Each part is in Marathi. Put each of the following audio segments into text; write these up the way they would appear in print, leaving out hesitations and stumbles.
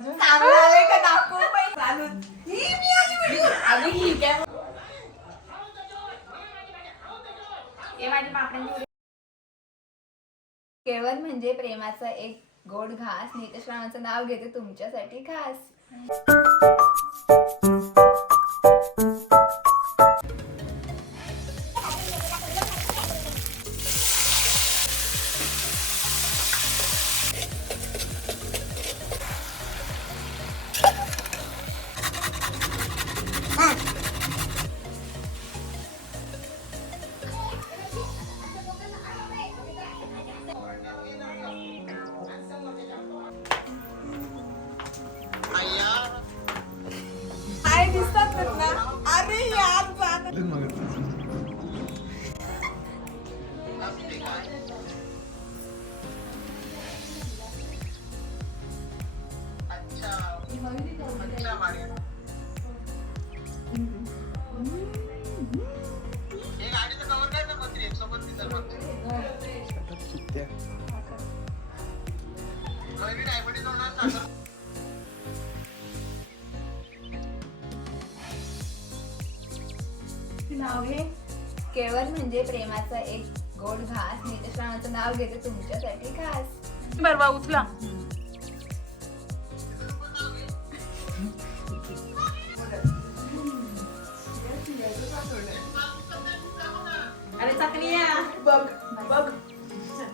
चांगलं आलंय का दाखव बाई. चालू ही मी आली व्हिडिओ. अगं ही काय हे माझी पापडांची. केवळ म्हणजे प्रेमाचा एक गोड घास. नितेशरावांचं नाव घेते तुमच्यासाठी खास. अरे यार नाव आहे केवळ म्हणजे प्रेमाचा एक गोड घास. नितेशरावांचं नाव घेते तुमच्यासाठी खास. बरं उचला. अरे चकनिया बघ बघ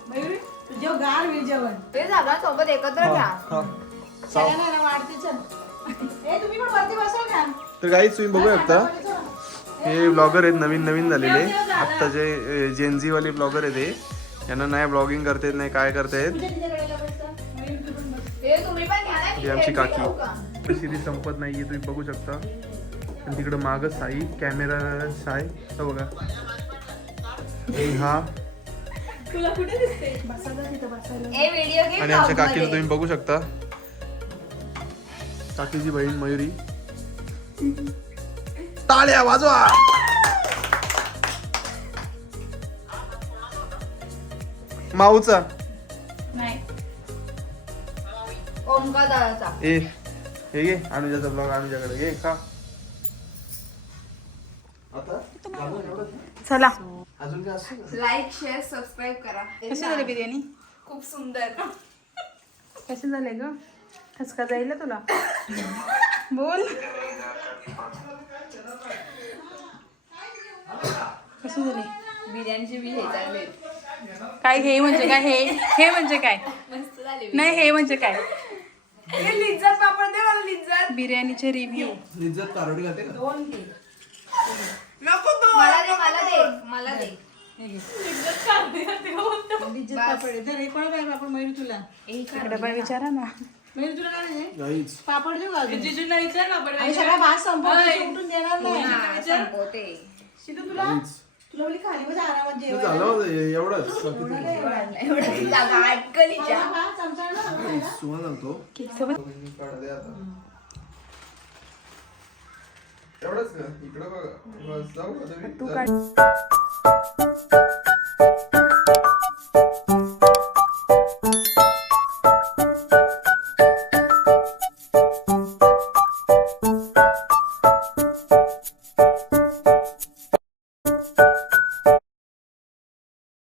मयुरी तुझं गार मी जेवण ते सगळ्या सोबत एकत्र घ्या. सगळ्यांना वाढते चल. ए तुम्ही पण वरती बसव घ्या. तर गाईज तुम्ही बघू शकता हे ब्लॉगर आहेत नवीन झालेले आत्ता जे जेनझी वाले ब्लॉगर आहेत हे. यांना नाही ब्लॉगिंग करता येत नाही काय करता येत. ही आमची काकी सिरीज संपत नाहीये तुम्ही बघू शकता. आणि तिकडं मागं साई कॅमेरा साई बघा. हा आणि आमच्या काकीला तुम्ही बघू शकता. काकीची बहीण मयुरी. टाळ्या वाजवा. माऊचा नाही ओमकादाचा ए हे घे अनुजाचा ब्लॉग अनुजाकडे घे का. चला अजून काय असतं का? लाईक शेअर सबस्क्राईब करा. कशी झाली बिर्याणी? खूप सुंदर. कशी झाले ग? खसका जाईल तुला. बोल कशी झाली बिर्याणीची बी हे चालले. काय हे म्हणजे काय? हे म्हणजे काय? मस्त झाली. नाही हे म्हणजे काय? हे लिज्जत पापड दे मला लिज्जत. बिर्याणीचे रिव्ह्यू. लिज्जत कारोडी घालते का? दोन घे. नको तो. मला दे मला दे मला दे. लिज्जत काढते ते होतं. लिज्जत पापड दे रे. कोण काय पापड मयुरी तुला? इकडे बाय विचारा ना. मयुरी तुला काय दे? गाईज पापड देऊ का? जिजूला विचार पापड. आणि सगळा भात संपवून देणार नाही. संपवते. शिदू तुला तुला बोली खाली बस आरामात जेवण. झालं होतं एवढंच एवढं जागा अटकलीच्या. सुमा झालतो एवढंच का इकडं बघा. जाऊ का तुम्ही? तू काय